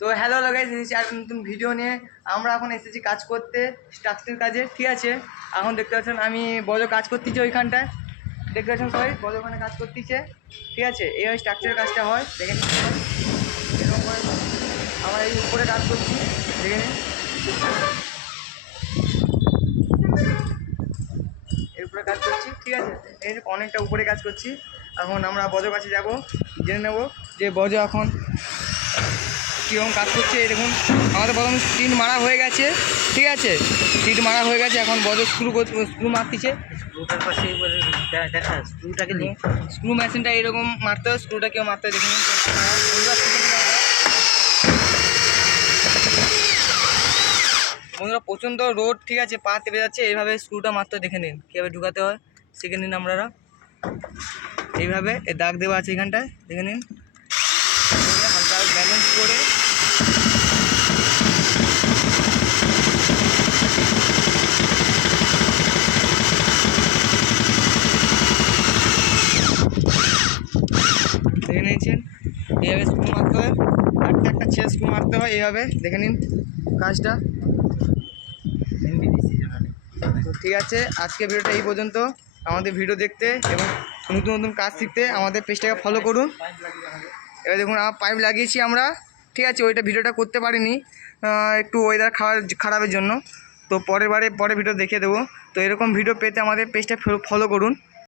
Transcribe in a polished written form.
তো hello guys, এসেছি আর নতুন ভিডিও নিয়ে। আমরা এখন এসেছি কাজ করতে, স্ট্রাকচার কাজে। ঠিক আছে, এখন দেখতে পাচ্ছেন আমি বড় কাজ করতেছি ওইখানটায়। দেখতে পাচ্ছেন সবাই বড় ওখানে কাজ করতেছে। ঠিক আছে, এইভাবে স্ট্রাকচারের কাজটা হয়। দেখে নিন এরকম করে আমরা এই উপরে কাজ করছি। দেখে নিন এর উপরে কাজ করছি। ঠিক আছে, এই অনেকটা উপরে কাজ করছি। এখন আমরা বড় কাছে যাব, জেনে নেব যে বড় এখন কীরকম কাজ করছে। এই দেখুন আমাদের প্রথম স্টিল মারা হয়ে গেছে। ঠিক আছে, স্টিল মারা হয়ে গেছে, এখন বড় স্ক্রু মারতেছে। স্ক্রুটার পাশে দেখা স্ক্রুটাকে নিয়ে স্ক্রু মেশিনটা এরকম মারতে হয়, স্ক্রুটা কেউ মারতে হয়। দেখুন বন্ধুরা প্রচণ্ড রোড। ঠিক আছে, পা তেপে যাচ্ছে। এইভাবে স্ক্রুটা মারতে হয়, দেখে নিন কীভাবে ঢুকাতে হয়, শিখে নিন আপনারা। এইভাবে দাগ দেওয়া আছে এখানটায়, দেখে নিন। হালকা ব্যালেন্স করে দেখে নিয়েছেন। এইভাবে স্ক্রু মারতে হয়, একটা ছেড়ে স্ক্রু মারতে হয়। এইভাবে দেখে নিন কাজটা। তো ঠিক আছে, আজকে ভিডিওটা এই পর্যন্ত। আমাদের ভিডিও দেখতে এবং নতুন নতুন কাজ শিখতে আমাদের পেজটাকে ফলো করুন। এবার দেখুন আমার পাইপ লাগিয়েছি আমরা। ঠিক আছে, ওইটা ভিডিওটা করতে পারিনি, একটু ওয়েদার খারাপের জন্য। তো পরে ভিডিও দেখিয়ে দেবো। তো এরকম ভিডিও পেতে আমাদের পেজটা ফলো করুন।